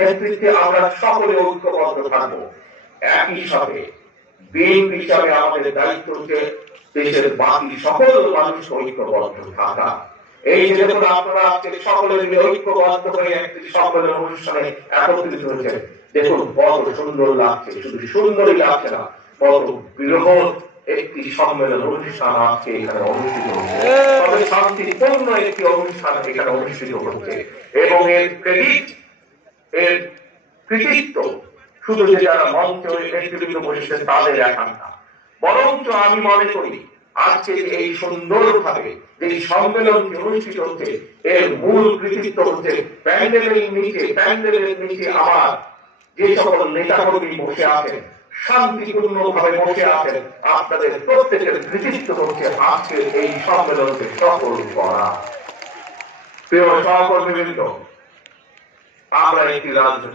নেতৃত্বে আমরা সকলে ঐক্যবদ্ধ থাকবো। একই সাথে বিএনপি হিসাবে আমাদের দায়িত্ব হচ্ছে দেশের বাকি সকল মানুষ ঐক্যবদ্ধ থাকা। এই যে দেখুন আপনারা আজকে সকলে মিলে ঐক্যবদ্ধ হয়ে একটি সম্মেলন অনুষ্ঠানে একত্রিত হয়েছে, দেখুন কত সুন্দর লাগছে। শুধু সুন্দরই লাগছে না, কত বৃহৎ একটি সম্মেলন অনুষ্ঠান আজকে এখানে অনুষ্ঠিত হচ্ছে। তবে শান্তিপূর্ণ একটি অনুষ্ঠান এখানে অনুষ্ঠিত হচ্ছে এবং এর ক্রেডিট, এর কৃতিত্ব শুধু যে যারা মঞ্চ নেতৃত্ব বসেছে তাদের একার না, বরঞ্চ আমি মনে করি আজকে এই সুন্দরভাবে এই সম্মেলনটি অনুষ্ঠিত হচ্ছে এর মূল কৃতিত্ব হচ্ছে প্যান্ডেলের নিচে আমার যে সকল নেতাকর্মী বসে আছেন, শান্তিপূর্ণ ভাবে বসে আছেন, আপনাদের প্রত্যেকের কৃতিত্ব হচ্ছে আজকের এই সম্মেলনকে সফল করা। প্রিয় সহকর্মীবৃন্দ, আমরা একটি রাজনৈতিক